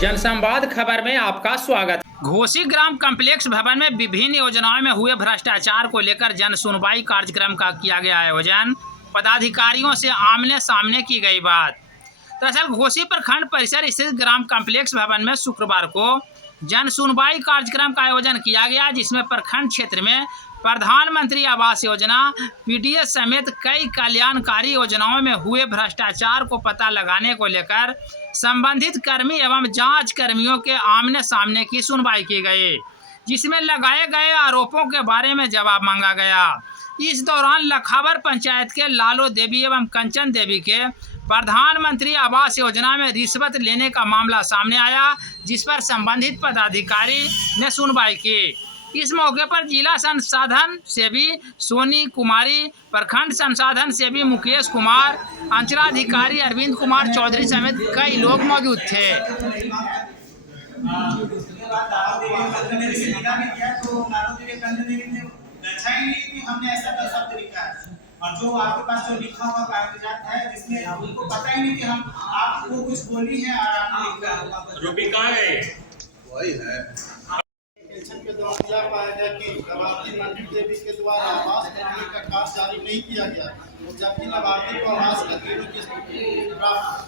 जनसंवाद खबर में आपका स्वागत। घोसी ग्राम कॉम्प्लेक्स भवन में विभिन्न योजनाओं में हुए भ्रष्टाचार को लेकर जन सुनवाई कार्यक्रम का किया गया आयोजन। पदाधिकारियों से आमने सामने की गई बात। दरअसल घोसी प्रखंड परिसर स्थित ग्राम कॉम्प्लेक्स भवन में शुक्रवार को जन सुनवाई कार्यक्रम का आयोजन किया गया, जिसमें प्रखंड क्षेत्र में प्रधानमंत्री आवास योजना, पीडीएस समेत कई कल्याणकारी योजनाओं में हुए भ्रष्टाचार को पता लगाने को लेकर संबंधित कर्मी एवं जांच कर्मियों के आमने सामने की सुनवाई की गई, जिसमें लगाए गए आरोपों के बारे में जवाब मांगा गया। इस दौरान लखावर पंचायत के लालो देवी एवं कंचन देवी के प्रधानमंत्री आवास योजना में रिश्वत लेने का मामला सामने आया, जिस पर संबंधित पदाधिकारी ने सुनवाई की। इस मौके पर जिला संसाधन सेवी सोनी कुमारी, प्रखंड संसाधन सेवी मुकेश कुमार, अंचलाधिकारी अरविंद कुमार चौधरी समेत कई लोग मौजूद थे। और जो आपके पास जो लिखा हुआ कागजात है जिसमें उनको पता ही नहीं कि हम आपको कुछ बोली है और आपने लिखा रूबी कहाँ गए? वही है के दौरान यह पाया गया कि लाभार्थी मंजू देवी के द्वारा आवास बनाने का कार्य जारी नहीं किया गया, जबकि लाभार्थी को आवास का प्राप्त